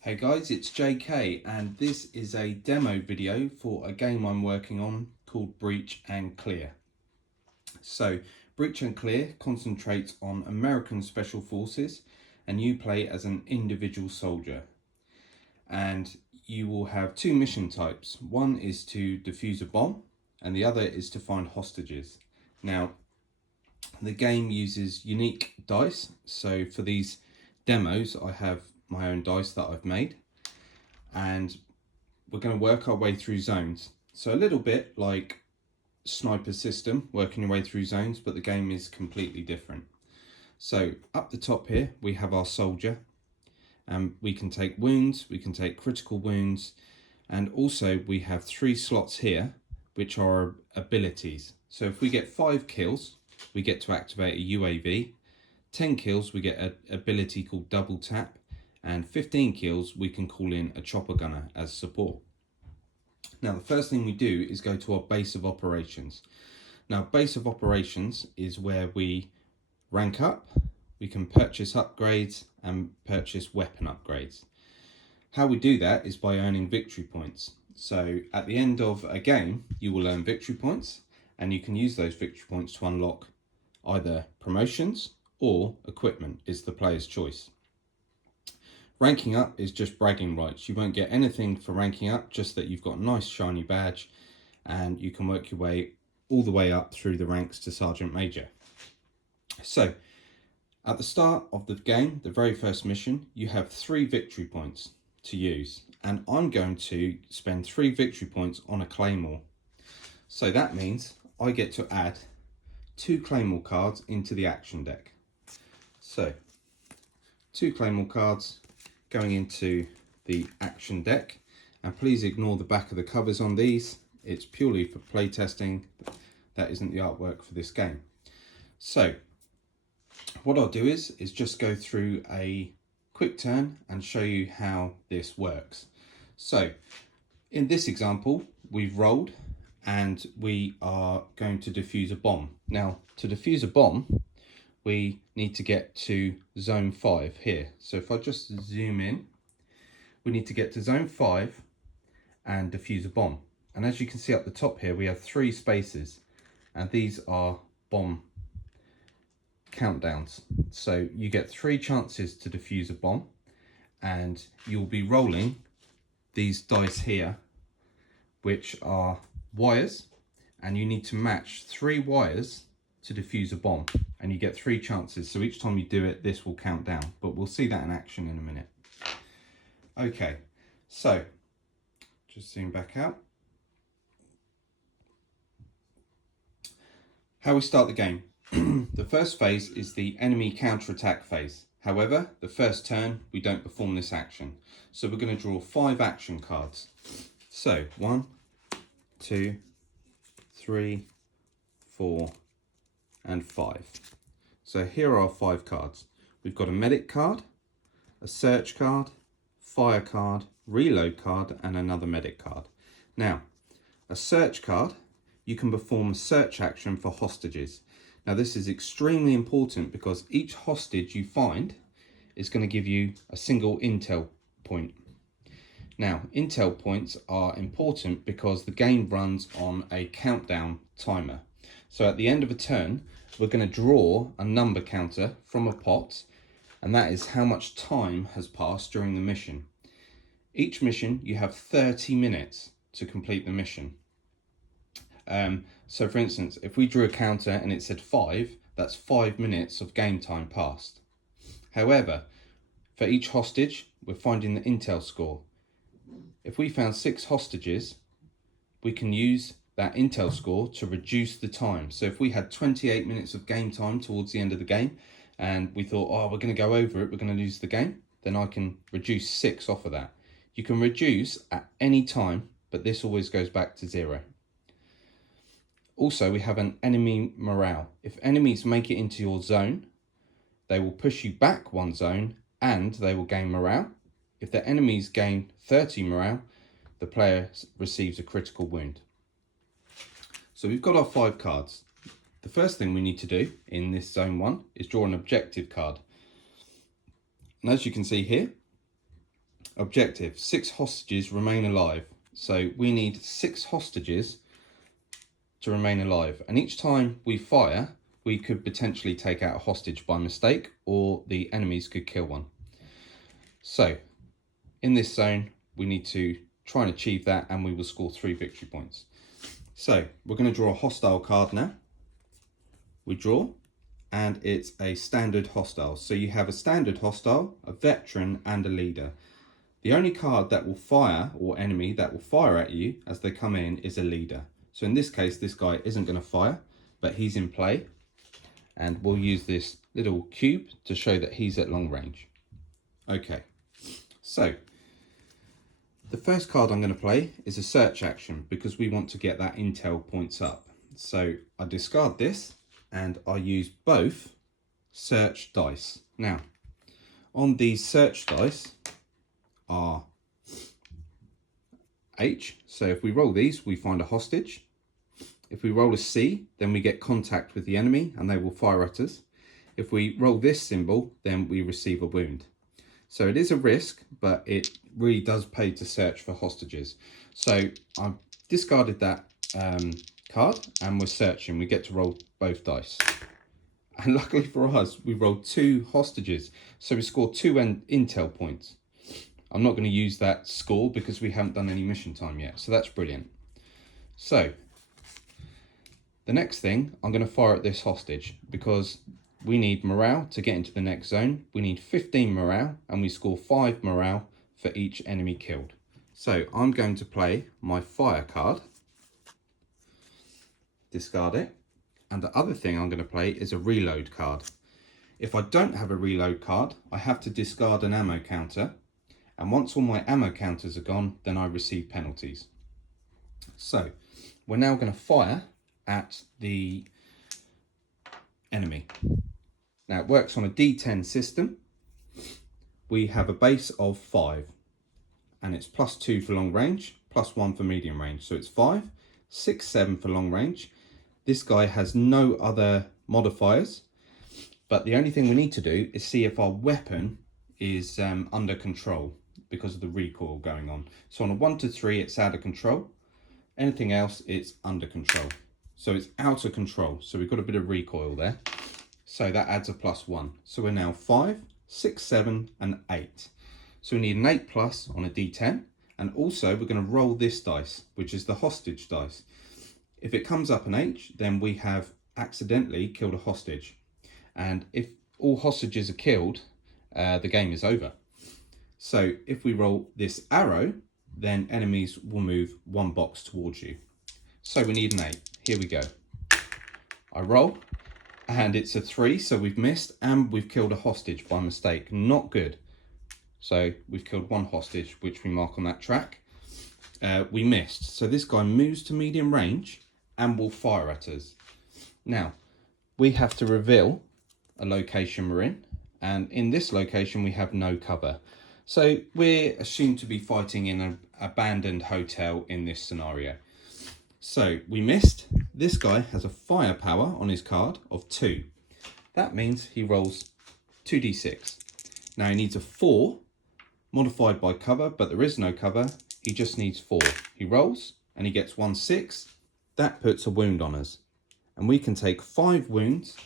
Hey guys, it's JK and this is a demo video for a game I'm working on called Breach and Clear. So Breach and Clear concentrates on American Special Forces and you play as an individual soldier. And you will have two mission types. One is to defuse a bomb and the other is to find hostages. Now the game uses unique dice, so for these demos I have my own dice that I've made. And we're going to work our way through zones. So a little bit like Sniper System, working your way through zones, but the game is completely different. So up the top here, we have our soldier. And we can take wounds, we can take critical wounds, and also we have 3 slots here, which are abilities. So if we get 5 kills, we get to activate a UAV. 10 kills, we get an ability called double tap. And 15 kills, we can call in a chopper gunner as support. Now, the first thing we do is go to our base of operations. Now, base of operations is where we rank up, we can purchase upgrades and purchase weapon upgrades. How we do that is by earning victory points. So at the end of a game, you will earn victory points and you can use those victory points to unlock either promotions or equipment, is the player's choice. Ranking up is just bragging rights. You won't get anything for ranking up, just that you've got a nice shiny badge and you can work your way all the way up through the ranks to Sergeant Major. So at the start of the game, the very first mission, you have 3 victory points to use. And I'm going to spend 3 victory points on a claymore. So that means I get to add 2 claymore cards into the action deck. So 2 claymore cards going into the action deck, and please ignore the back of the covers on these. It's purely for playtesting. That isn't the artwork for this game. So what I'll do is just go through a quick turn and show you how this works. So in this example, we've rolled and we are going to defuse a bomb. Now, to defuse a bomb, we need to get to zone 5 here. So if I just zoom in, we need to get to zone 5 and defuse a bomb. And as you can see up the top here, we have 3 spaces and these are bomb countdowns. So you get 3 chances to defuse a bomb and you'll be rolling these dice here, which are wires, and you need to match 3 wires to defuse a bomb, and you get 3 chances. So each time you do it, this will count down, but we'll see that in action in a minute. Okay, so just zoom back out. How we start the game. The first phase is the enemy counter-attack phase. However, the first turn, we don't perform this action. So we're going to draw 5 action cards. So 1, 2, 3, 4, and 5. So here are our 5 cards. We've got a medic card, a search card, fire card, reload card, and another medic card. Now, a search card, you can perform a search action for hostages. Now this is extremely important because each hostage you find is going to give you a single intel point. Now, intel points are important because the game runs on a countdown timer. So at the end of a turn, we're going to draw a number counter from a pot, and that is how much time has passed during the mission. Each mission, you have 30 minutes to complete the mission. So for instance, if we drew a counter and it said 5, that's 5 minutes of game time passed. However, for each hostage, we're finding the intel score. If we found 6 hostages, we can use that intel score to reduce the time. So if we had 28 minutes of game time towards the end of the game and we thought, oh, we're going to go over it, we're going to lose the game, then I can reduce 6 off of that. You can reduce at any time, but this always goes back to 0. Also, we have an enemy morale. If enemies make it into your zone, they will push you back 1 zone and they will gain morale. If the enemies gain 30 morale, the player receives a critical wound. So we've got our 5 cards. The first thing we need to do in this zone 1 is draw an objective card. And as you can see here, Objective, 6 hostages remain alive. So we need 6 hostages to remain alive. And each time we fire, we could potentially take out a hostage by mistake, or the enemies could kill one. So in this zone, we need to try and achieve that, and we will score 3 victory points. So we're going to draw a hostile card now. We draw, and it's a standard hostile. So you have a standard hostile, a veteran, and a leader. The only card that will fire, or enemy that will fire at you as they come in, is a leader. So in this case, this guy isn't going to fire, but he's in play. And we'll use this little cube to show that he's at long range. Okay, so the first card I'm going to play is a search action, because we want to get that intel points up. So I discard this, and I use both search dice. Now, on these search dice are H, so if we roll these, we find a hostage. If we roll a C, then we get contact with the enemy and they will fire at us. If we roll this symbol, then we receive a wound. So it is a risk, but it really does pay to search for hostages. So I've discarded that card, and we're searching. We get to roll both dice. And luckily for us, we rolled 2 hostages. So we scored 2 intel points. I'm not going to use that score because we haven't done any mission time yet. So that's brilliant. So the next thing, I'm going to fire at this hostage, because we need morale to get into the next zone. We need 15 morale, and we score 5 morale for each enemy killed. So I'm going to play my fire card, discard it, and the other thing I'm going to play is a reload card. If I don't have a reload card, I have to discard an ammo counter, and once all my ammo counters are gone, then I receive penalties. So we're now going to fire at the enemy. Now it works on a D10 system. We have a base of 5, and it's +2 for long range, +1 for medium range. So it's 5, 6, 7 for long range. This guy has no other modifiers, but the only thing we need to do is see if our weapon is under control because of the recoil going on. So on a 1 to 3, it's out of control. Anything else, it's under control. So it's out of control. So we've got a bit of recoil there. So that adds a +1. So we're now 5, 6, 7, and 8. So we need an 8+ on a D10. And also we're going to roll this dice, which is the hostage dice. If it comes up an H, then we have accidentally killed a hostage. And if all hostages are killed, the game is over. So if we roll this arrow, then enemies will move 1 box towards you. So we need an 8. Here we go. I roll, and it's a 3, so we've missed, and we've killed a hostage by mistake. Not good. So we've killed 1 hostage, which we mark on that track. We missed. So this guy moves to medium range and will fire at us. Now, we have to reveal a location we're in, and in this location we have no cover. So we're assumed to be fighting in an abandoned hotel in this scenario. So we missed. This guy has a firepower on his card of 2. That means he rolls 2d6. Now he needs a 4 modified by cover, but there is no cover. He just needs 4. He rolls and he gets 1 6. That puts a wound on us. And we can take 5 wounds,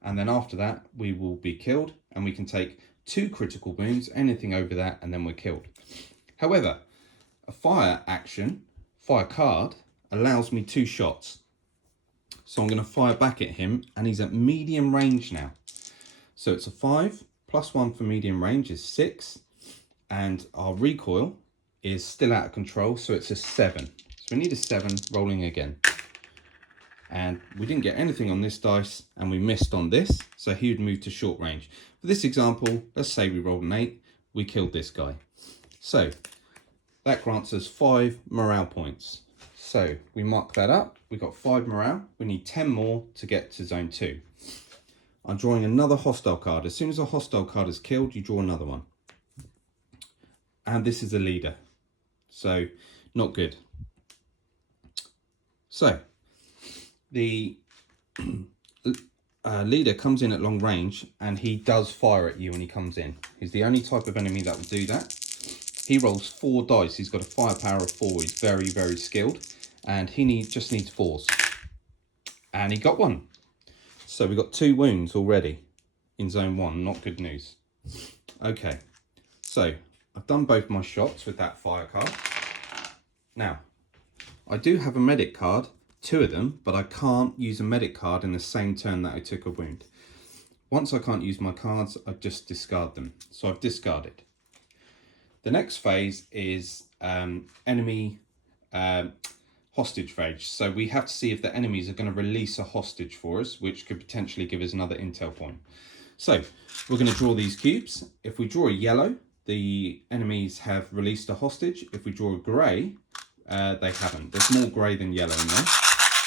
and then after that we will be killed, and we can take 2 critical wounds, anything over that, and then we're killed. However, a fire card allows me 2 shots. So I'm going to fire back at him, and he's at medium range now. So it's a 5 +1 for medium range is 6, and our recoil is still out of control, so it's a 7. So we need a 7, rolling again. And we didn't get anything on this dice, and we missed on this, so he would move to short range. For this example, let's say we rolled an 8, we killed this guy. So that grants us 5 morale points. So we mark that up, we got 5 morale, we need 10 more to get to zone 2. I'm drawing another hostile card. As soon as a hostile card is killed, you draw another one. And this is a leader, so not good. So the leader comes in at long range, and he does fire at you when he comes in. He's the only type of enemy that will do that. he rolls 4 dice. He's got a firepower of 4. He's very, very skilled, and he just needs 4s. And he got 1. So we got 2 wounds already in zone 1. Not good news. Okay, so I've done both my shots with that fire card. Now, I do have a medic card, 2 of them, but I can't use a medic card in the same turn that I took a wound. Once I can't use my cards, I just discard them. So I've discarded. The next phase is enemy hostage phase. So we have to see if the enemies are going to release a hostage for us, which could potentially give us another intel point. So we're going to draw these cubes. If we draw a yellow, the enemies have released a hostage. If we draw a grey, they haven't. There's more grey than yellow in there.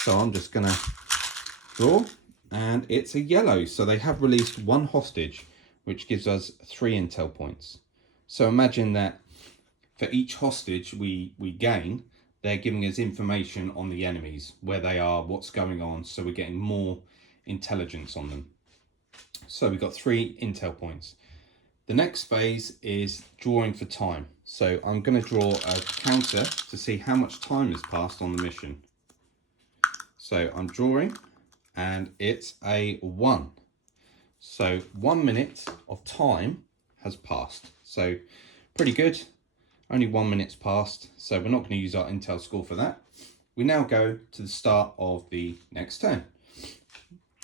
So I'm just going to draw, and it's a yellow. So they have released 1 hostage, which gives us 3 intel points. So imagine that for each hostage we gain, they're giving us information on the enemies, where they are, what's going on. So we're getting more intelligence on them. So we've got 3 intel points. The next phase is drawing for time. So I'm going to draw a counter to see how much time has passed on the mission. So I'm drawing, and it's a 1. So 1 minute of time has passed. So pretty good. Only 1 minute's passed. So we're not going to use our intel score for that. We now go to the start of the next turn.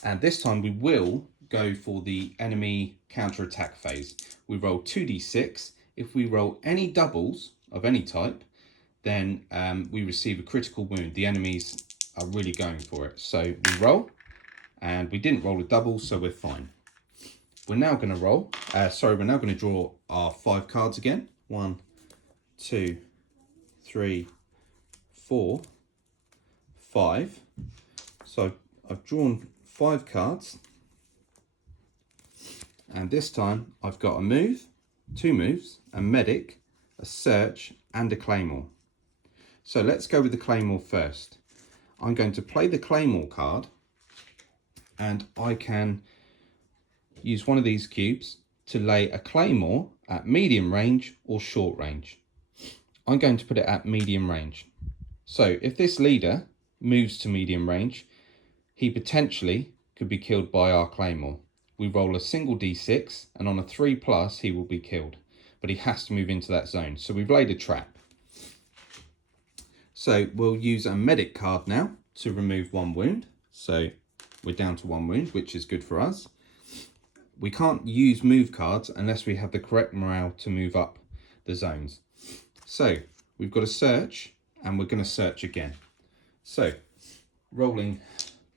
And this time we will go for the enemy counter-attack phase. We roll 2d6. If we roll any doubles of any type, then we receive a critical wound. The enemies are really going for it. So we roll, and we didn't roll a double, so we're fine. We're now going to roll, we're now going to draw our 5 cards again. 1, 2, 3, 4, 5. So I've drawn 5 cards. And this time I've got a move, 2 moves, a medic, a search, and a claymore. So let's go with the claymore first. I'm going to play the claymore card, and I can use one of these cubes to lay a claymore at medium range or short range. I'm going to put it at medium range. So if this leader moves to medium range, he potentially could be killed by our claymore. We roll a single d6, and on a 3+, he will be killed. But he has to move into that zone. So we've laid a trap. So we'll use a medic card now to remove 1 wound. So we're down to 1 wound, which is good for us. We can't use move cards unless we have the correct morale to move up the zones. So we've got a search, and we're going to search again. So rolling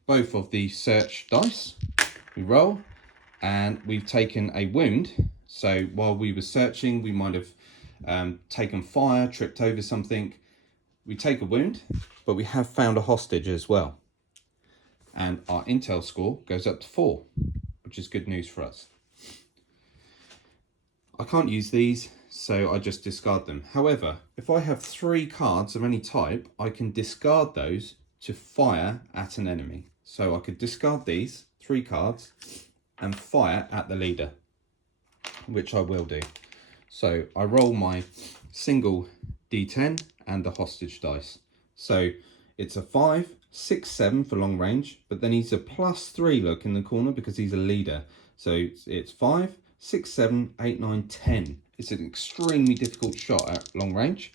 both of the search dice, we roll, and we've taken a wound. So while we were searching, we might have taken fire, tripped over something. We take a wound, but we have found a hostage as well. And our intel score goes up to 4, which is good news for us. I can't use these, so I just discard them. However, if I have 3 cards of any type, I can discard those to fire at an enemy. So I could discard these 3 cards and fire at the leader, which I will do. So I roll my single d10 and the hostage dice. So it's a 5, 6, 7 for long range, but then he's a +3 look in the corner because he's a leader. So it's 5, 6, 7, 8, 9, 10. It's an extremely difficult shot at long range.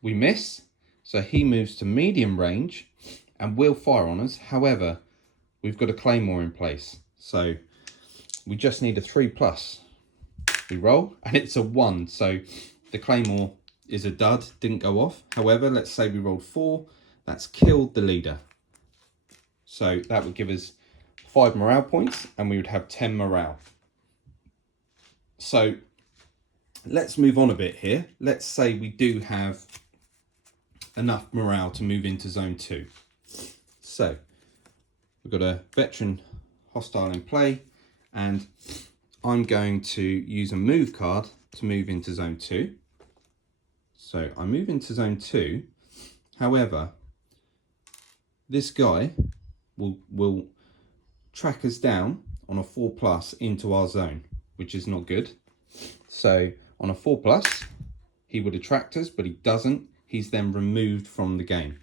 We miss, so he moves to medium range and will fire on us. However, we've got a claymore in place, so we just need a 3+. We roll, and it's a 1, so the claymore is a dud, didn't go off. However, let's say we rolled 4, that's killed the leader. So that would give us 5 morale points, and we would have 10 morale. So let's move on a bit here. Let's say we do have enough morale to move into zone 2. So we've got a veteran hostile in play, and I'm going to use a move card to move into zone 2. So I move into zone 2. However, this guy will track us down on a 4+ into our zone, which is not good. So on a 4+, he would attract us, but he doesn't. He's then removed from the game.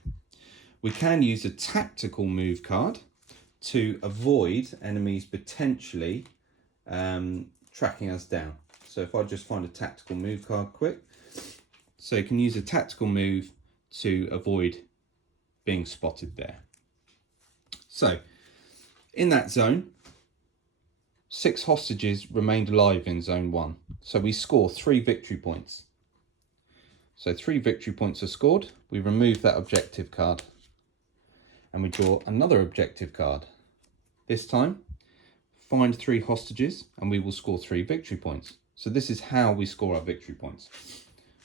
We can use a tactical move card to avoid enemies potentially tracking us down. So if I just find a tactical move card quick, so you can use a tactical move to avoid being spotted there. So in that zone, 6 hostages remained alive in zone 1. So we score 3 victory points. So 3 victory points are scored. We remove that objective card and we draw another objective card. This time, find 3 hostages and we will score 3 victory points. So this is how we score our victory points.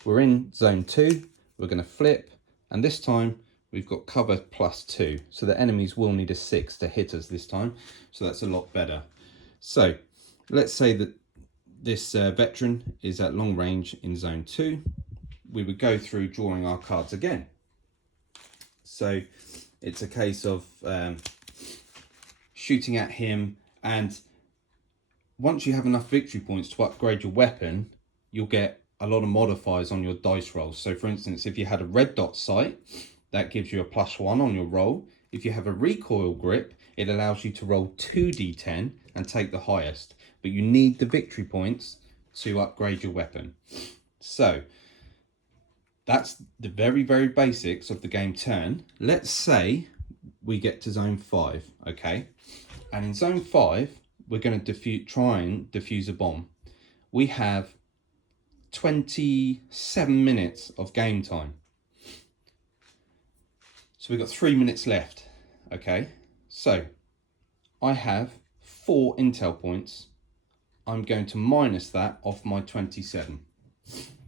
We're in zone 2, we're going to flip, and this time we've got cover +2. So the enemies will need a 6 to hit us this time. So that's a lot better. So let's say that this veteran is at long range in zone 2. We would go through drawing our cards again. So it's a case of shooting at him, and once you have enough victory points to upgrade your weapon, you'll get a lot of modifiers on your dice rolls. So for instance, if you had a red dot sight, that gives you a +1 on your roll. If you have a recoil grip, it allows you to roll 2d10 and take the highest, but you need the victory points to upgrade your weapon. So that's the very, very basics of the game turn. Let's say we get to zone 5, okay? And in zone 5, we're going to try and defuse a bomb. We have 27 minutes of game time. So we've got 3 minutes left, okay? So I have 4 intel points. I'm going to minus that off my 27.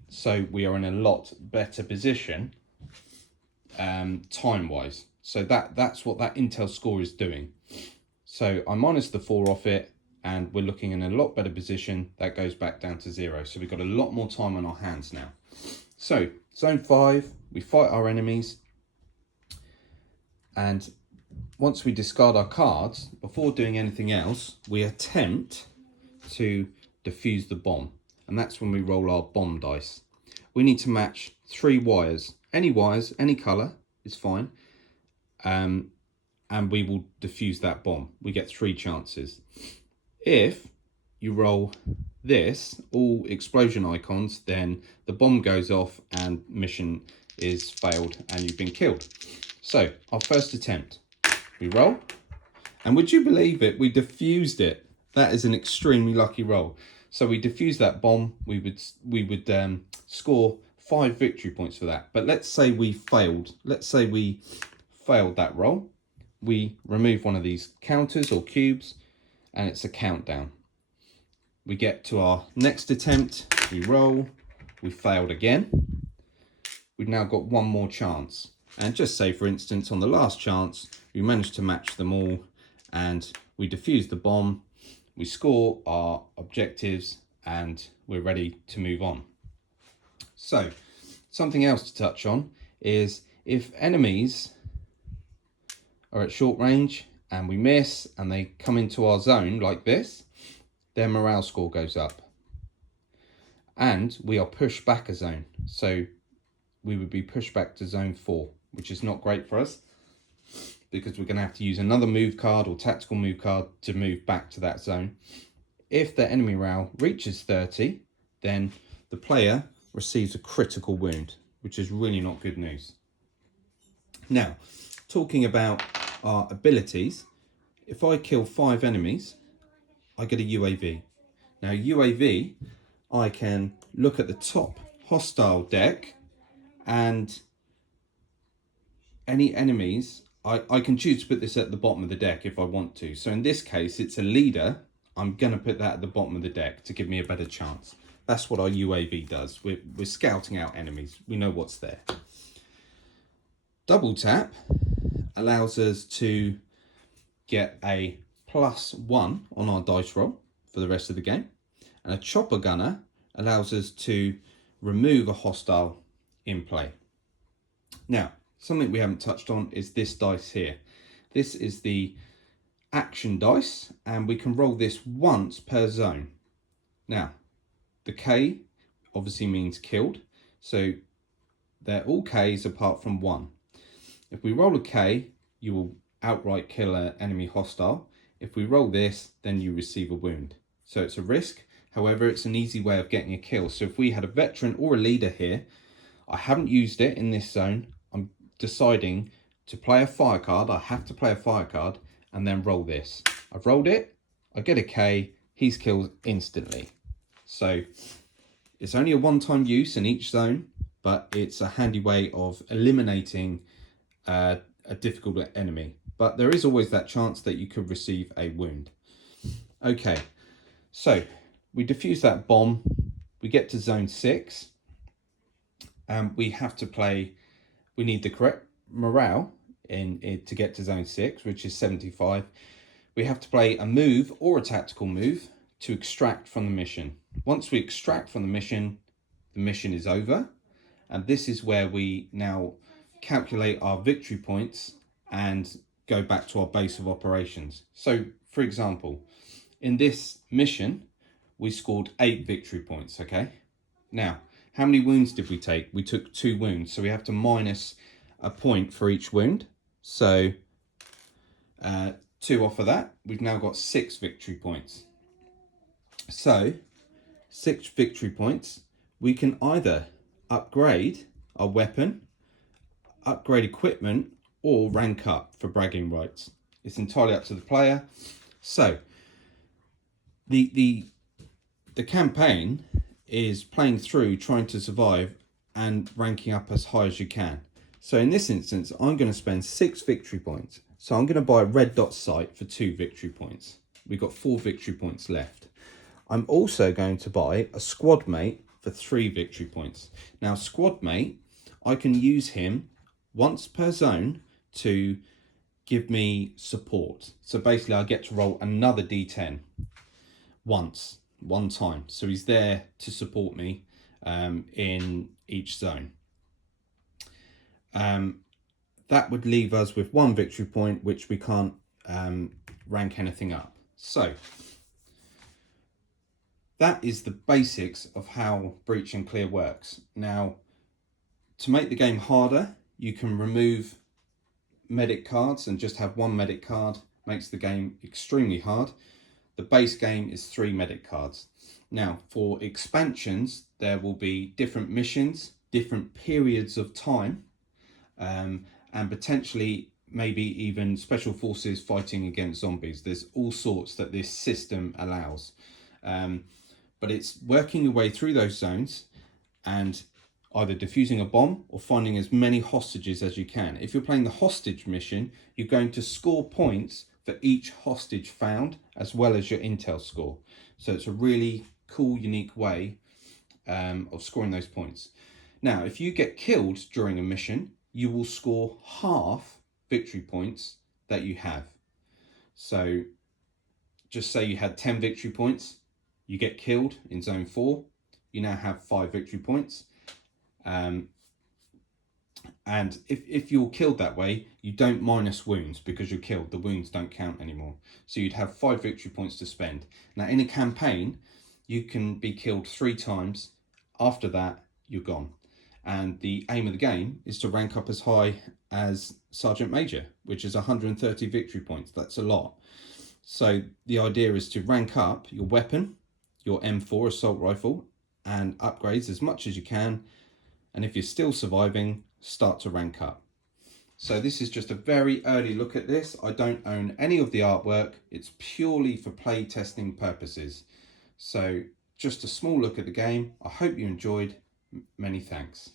So we are in a lot better position time-wise. So that's what that intel score is doing. So I minus the 4 off it, and we're looking in a lot better position. That goes back down to 0. So we've got a lot more time on our hands now. So zone 5, we fight our enemies. And once we discard our cards, before doing anything else, we attempt to defuse the bomb. And that's when we roll our bomb dice. We need to match 3 wires. Any wires, any colour is fine. And we will defuse that bomb. We get 3 chances. If you roll this, all explosion icons, then the bomb goes off and mission is failed and you've been killed. So our first attempt, we roll, and would you believe it, we defused it. That is an extremely lucky roll. So we defuse that bomb, we would score 5 victory points for that. But let's say we failed. Let's say we failed that roll. We remove one of these counters or cubes, and it's a countdown. We get to our next attempt, we roll, we failed again. We've now got 1 more chance. And just say, for instance, on the last chance, we managed to match them all and we defuse the bomb, we score our objectives, and we're ready to move on. So, something else to touch on is if enemies are at short range and we miss and they come into our zone like this, their morale score goes up. And we are pushed back a zone. So we would be pushed back to zone 4, which is not great for us because we're going to have to use another move card or tactical move card to move back to that zone. If the enemy morale reaches 30, then the player receives a critical wound, which is really not good news. Now, talking about our abilities, if I kill 5 enemies, I get a UAV. Now, UAV, I can look at the top hostile deck, and any enemies, I can choose to put this at the bottom of the deck if I want to. So in this case, it's a leader. I'm going to put that at the bottom of the deck to give me a better chance. That's what our UAV does. We're scouting out enemies. We know what's there. Double tap allows us to get a +1 on our dice roll for the rest of the game. And a chopper gunner allows us to remove a hostile in play. Now, something we haven't touched on is this dice here. This is the action dice, and we can roll this once per zone. Now, the K obviously means killed. So they're all Ks apart from one. If we roll a K, you will outright kill an enemy hostile. If we roll this, then you receive a wound. So it's a risk. However, it's an easy way of getting a kill. So if we had a veteran or a leader here, I haven't used it in this zone. I'm deciding to play a fire card. I have to play a fire card and then roll this. I've rolled it. I get a K. He's killed instantly. So it's only a one-time use in each zone, but it's a handy way of eliminating a difficult enemy. But there is always that chance that you could receive a wound. Okay, so we defuse that bomb. We get to zone 6. And we have to play, we need the correct morale in it to get to zone 6, which is 75. We have to play a move or a tactical move to extract from the mission. Once we extract from the mission is over. And this is where we now calculate our victory points and go back to our base of operations. So, for example, in this mission, we scored 8 victory points, okay? Now, how many wounds did we take? We took 2 wounds, so we have to minus a point for each wound. So, 2 off of that, we've now got 6 victory points. So, 6 victory points, we can either upgrade our weapon, upgrade equipment, or rank up for bragging rights. It's entirely up to the player. So, the campaign is playing through, trying to survive and ranking up as high as you can. So in this instance, I'm going to spend 6 victory points. So I'm going to buy a red dot sight for 2 victory points. We've got 4 victory points left. I'm also going to buy a squad mate for 3 victory points. Now, squad mate, I can use him once per zone to give me support. So basically I get to roll another D10 one time. So he's there to support me in each zone. That would leave us with 1 victory point, which we can't rank anything up. So that is the basics of how Breach and Clear works. Now, to make the game harder, you can remove medic cards and just have 1 medic card. Makes the game extremely hard. The base game is 3 medic cards. Now, for expansions, there will be different missions, different periods of time, and potentially maybe even special forces fighting against zombies. There's all sorts that this system allows. But it's working your way through those zones and either defusing a bomb or finding as many hostages as you can. If you're playing the hostage mission, you're going to score points for each hostage found, as well as your intel score. So it's a really cool, unique way of scoring those points. Now, if you get killed during a mission, you will score half victory points that you have. So just say you had 10 victory points, you get killed in zone 4, you now have 5 victory points. And if you're killed that way, you don't minus wounds because you're killed. The wounds don't count anymore. So you'd have 5 victory points to spend. Now, in a campaign, you can be killed 3 times. After that, you're gone. And the aim of the game is to rank up as high as Sergeant Major, which is 130 victory points. That's a lot. So the idea is to rank up your weapon, your M4 assault rifle, and upgrades as much as you can. And if you're still surviving, start to rank up. So this is just a very early look at this. I don't own any of the artwork. It's purely for play testing purposes. So just a small look at the game. I hope you enjoyed. Many thanks.